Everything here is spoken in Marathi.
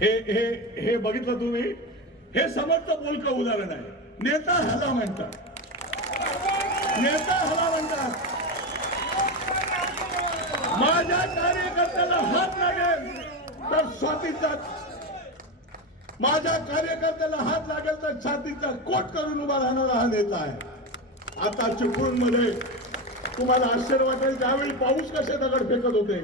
हे हे हे बघितलं तुम्ही, हे समजतं बोलकं उदाहरण आहे. नेता ह्याला म्हणतात, नेता ह्याला म्हणतात. माझ्या कार्यकर्त्याला हात लागेल तर छातीचा, माझ्या कार्यकर्त्याला हात लागेल तर छातीचा कोट करून उभा राहणारा हा नेता आहे. आता चिपळूणमध्ये तुम्हाला आश्चर्य वाटेल, त्यावेळी पाऊस कसे दगड फेकत होते,